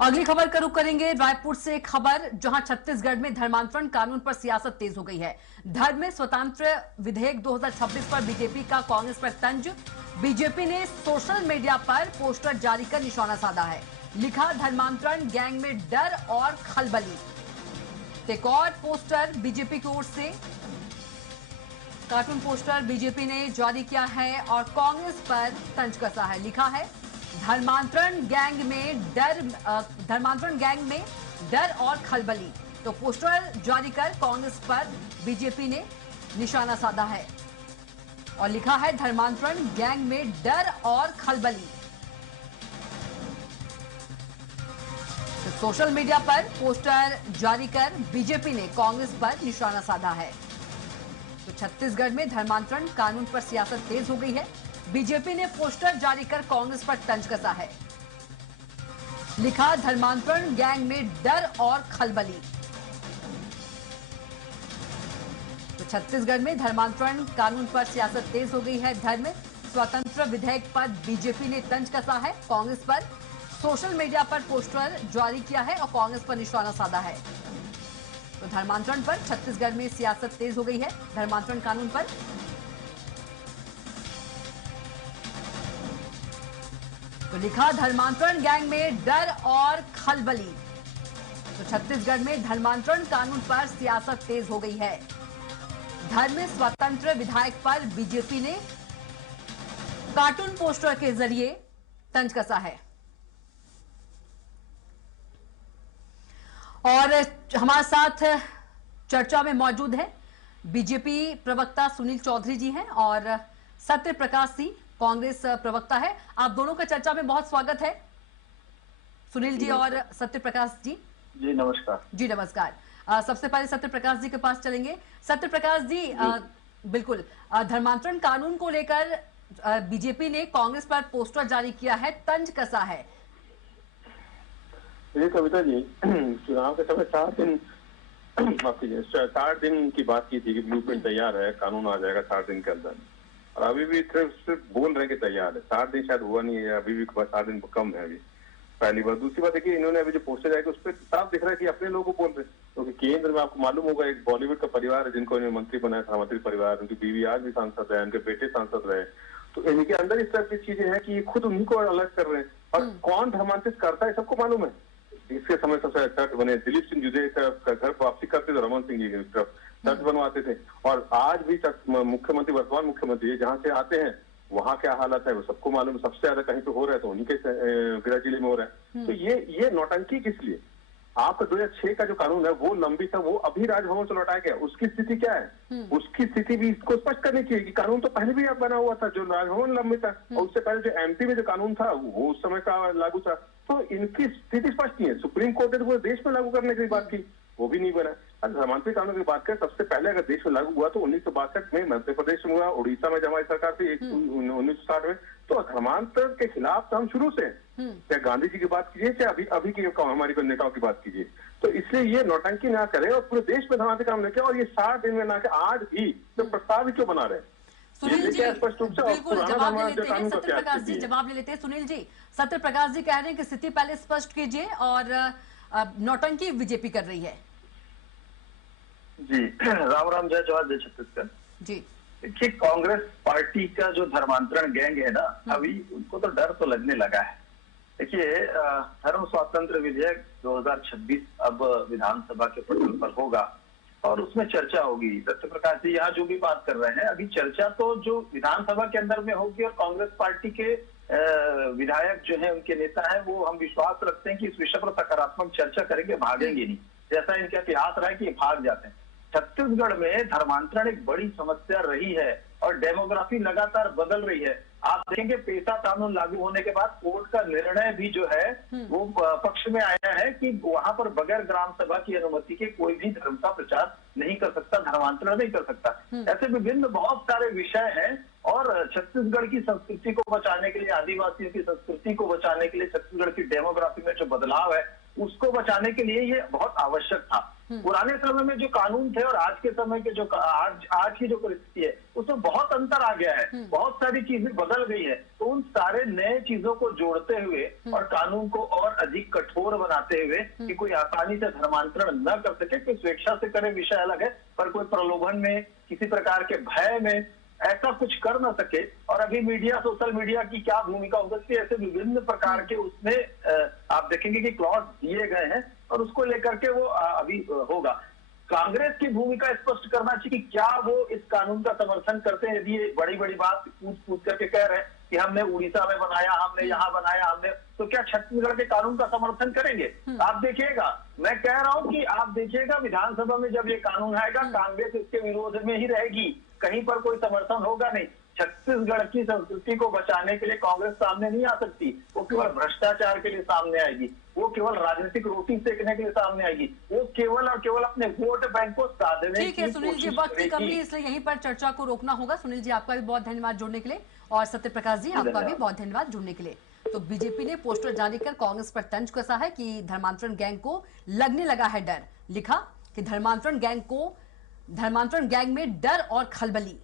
अगली खबर का रुख करेंगे रायपुर से। खबर जहां छत्तीसगढ़ में धर्मांतरण कानून पर सियासत तेज हो गई है। धर्म में स्वतंत्र विधेयक 2026 पर बीजेपी का कांग्रेस पर तंज। बीजेपी ने सोशल मीडिया पर पोस्टर जारी कर निशाना साधा है। लिखा, धर्मांतरण गैंग में डर और खलबली। एक और पोस्टर बीजेपी की ओर से, कार्टून पोस्टर बीजेपी ने जारी किया है और कांग्रेस पर तंज कसा है। लिखा है, धर्मांतरण गैंग में डर और खलबली। तो पोस्टर जारी कर कांग्रेस पर बीजेपी ने निशाना साधा है और लिखा है, धर्मांतरण गैंग में डर और खलबली। तो सोशल मीडिया पर पोस्टर जारी कर बीजेपी ने कांग्रेस पर निशाना साधा है। तो छत्तीसगढ़ में धर्मांतरण कानून पर सियासत तेज हो गई है। बीजेपी ने पोस्टर जारी कर कांग्रेस पर तंज कसा है। लिखा, धर्मांतरण गैंग में डर और खलबली। तो छत्तीसगढ़ में धर्मांतरण कानून पर सियासत तेज हो गई है। धर्म स्वतंत्र विधेयक पर बीजेपी ने तंज कसा है। कांग्रेस पर सोशल मीडिया पर पोस्टर जारी किया है और कांग्रेस पर निशाना साधा है। तो धर्मांतरण पर छत्तीसगढ़ में सियासत तेज हो गई है। धर्मांतरण कानून पर तो लिखा, धर्मांतरण गैंग में डर और खलबली। तो छत्तीसगढ़ में धर्मांतरण कानून पर सियासत तेज हो गई है। धर्म स्वतंत्र विधायक पर बीजेपी ने कार्टून पोस्टर के जरिए तंज कसा है। और हमारे साथ चर्चा में मौजूद है बीजेपी प्रवक्ता सुनील चौधरी जी हैं और सत्य प्रकाश सिंह कांग्रेस प्रवक्ता है। आप दोनों का चर्चा में बहुत स्वागत है, सुनील जी और सत्य प्रकाश जी। जी नमस्कार। जी नमस्कार। सबसे पहले सत्य प्रकाश जी के पास चलेंगे। सत्य प्रकाश जी, बिल्कुल, धर्मांतरण कानून को लेकर बीजेपी ने कांग्रेस पर पोस्टर जारी किया है, तंज कसा है। ये कविता जी, चुनाव के समय 60 दिन की बात की थी कि ब्लूप्रिंट तैयार है, कानून आ जाएगा 60 दिन के अंदर, और अभी भी सिर्फ बोल रहे हैं कि तैयार है। 60 दिन शायद हुआ नहीं है, अभी भी 60 दिन कम है अभी। पहली बात। दूसरी बात है कि इन्होंने अभी जो पोस्टर जाएगा उस पर साफ दिख रहा है कि अपने लोगों को बोल रहे हैं, क्योंकि केंद्र में आपको मालूम होगा एक बॉलीवुड का परिवार है जिनको इन्होंने मंत्री बनाया था, मंत्री परिवार, उनकी बीवी आज भी सांसद है, उनके बेटे सांसद रहे। तो इनके अंदर इस तरह की चीजें हैं कि खुद उन्हीं को अलग कर रहे हैं। और कौन धर्मांतरित करता है सबको मालूम है। इसके समय सबसे तट बने दिलीप सिंह जुदे का घर वापसी करते थे, रमन सिंह जी की तरफ तट बनवाते थे। और आज भी मुख्यमंत्री, वर्तमान मुख्यमंत्री जहां से आते हैं वहां क्या हालत है वो सबको मालूम। सबसे ज्यादा कहीं पे हो रहा है तो उन्हीं के गृह जिले में हो रहा है। तो ये नौटंकी किस लिए? आपका 2006 का जो कानून है वो लंबित है, वो अभी राजभवन से लौटाया गया। उसकी स्थिति क्या है? उसकी स्थिति भी इसको स्पष्ट करनी चाहिए कि कानून तो पहले भी बना हुआ था, जो राजभवन लंबित था, और उससे पहले जो एमपी में जो कानून था वो उस समय का लागू था। तो इनकी स्थिति स्पष्ट नहीं है। सुप्रीम कोर्ट ने तो पूरे देश में लागू करने की बात की, वो भी नहीं बना। धर्मांतरण कानून की बात करें, सबसे पहले अगर देश में लागू हुआ तो 1962 में मध्य प्रदेश में हुआ, उड़ीसा में जब हमारी सरकार थी 1960 में। तो धर्मांतरण के खिलाफ तो हम शुरू से, चाहे गांधी जी की बात कीजिए, चाहे अभी की हमारी नेताओं की बात कीजिए। तो इसलिए ये नौटंकी ना करें और पूरे देश में धर्मांतरण कानून लेके, और ये 60 दिन में ना के आज भी तो प्रस्ताव क्यों बना रहे हैं? सुनील जी, बिल्कुल जवाब ले लेते हैं। सत्य प्रकाश जी जवाब ले लेते हैं। सुनील जी, सत्य प्रकाश जी कह रहे हैं कि स्थिति पहले स्पष्ट कीजिए और नौटंकी बीजेपी कर रही है। जी राम राम, जय जवाहर, जय छत्तीसगढ़ जी। देखिए, कांग्रेस पार्टी का जो धर्मांतरण गैंग है ना, अभी उनको तो डर तो लगने लगा है। देखिए, धर्म स्वतंत्र विधेयक 2026 अब विधानसभा के पटल पर होगा और उसमें चर्चा होगी। सत्य प्रकाश जी यहाँ जो भी बात कर रहे हैं, अभी चर्चा तो जो विधानसभा के अंदर में होगी और कांग्रेस पार्टी के विधायक जो है, उनके नेता है, वो हम विश्वास रखते हैं कि इस विषय पर सकारात्मक चर्चा करेंगे, भागेंगे नहीं। जैसा इनका इतिहास रहा है कि ये भाग जाते हैं। छत्तीसगढ़ में धर्मांतरण एक बड़ी समस्या रही है और डेमोग्राफी लगातार बदल रही है। आप देखेंगे पेशा कानून लागू होने के बाद कोर्ट का निर्णय भी जो है वो पक्ष में आया है कि वहां पर बगैर ग्राम सभा की अनुमति के कोई भी धर्म का प्रचार नहीं कर सकता, धर्मांतरण नहीं कर सकता। ऐसे विभिन्न बहुत सारे विषय हैं और छत्तीसगढ़ की संस्कृति को बचाने के लिए, आदिवासियों की संस्कृति को बचाने के लिए, छत्तीसगढ़ की डेमोग्राफी में जो बदलाव है उसको बचाने के लिए ये बहुत आवश्यक था। पुराने समय में जो कानून थे और आज के समय के जो आज की जो परिस्थिति है उसमें बहुत अंतर आ गया है, बहुत सारी चीजें बदल गई है। तो उन सारे नए चीजों को जोड़ते हुए और कानून को और अधिक कठोर बनाते हुए कि कोई आसानी से धर्मांतरण न कर सके, कि स्वेच्छा से करे विषय अलग है, पर कोई प्रलोभन में, किसी प्रकार के भय में ऐसा कुछ कर न सके। और अभी मीडिया, सोशल मीडिया की क्या भूमिका हो सकती है, ऐसे विभिन्न प्रकार के उसमें आप देखेंगे कि क्लॉज दिए गए हैं और उसको लेकर के वो अभी होगा। कांग्रेस की भूमिका स्पष्ट करना चाहिए कि क्या वो इस कानून का समर्थन करते हैं। यदि ये बड़ी बड़ी बात पूछ करके कह रहे हैं कि हमने उड़ीसा में बनाया, हमने यहाँ बनाया, हमने, तो क्या छत्तीसगढ़ के कानून का समर्थन करेंगे? आप देखिएगा, मैं कह रहा हूं कि आप देखिएगा विधानसभा में जब ये कानून आएगा कांग्रेस इसके विरोध में ही रहेगी, कहीं पर कोई समर्थन होगा नहीं। छत्तीसगढ़ की संस्कृति को बचाने के लिए कांग्रेस सामने नहीं आ सकती, वो केवल भ्रष्टाचार के लिए सामने आएगी, वो केवल राजनीतिक रोटी सेकने के लिए सामने आएगी, वो केवल और केवल अपने वोट बैंक को साधने। ठीक है सुनील जी, वक्त की कमी है इसलिए यहीं पर चर्चा को रोकना होगा। सुनील जी आपका भी बहुत धन्यवाद जुड़ने के लिए, और सत्यप्रकाश जी आपका भी बहुत धन्यवाद जुड़ने के लिए। तो बीजेपी ने पोस्टर जारी कर कांग्रेस पर तंज कसा है कि धर्मांतरण गैंग को लगने लगा है डर। लिखा कि धर्मांतरण गैंग में डर और खलबली।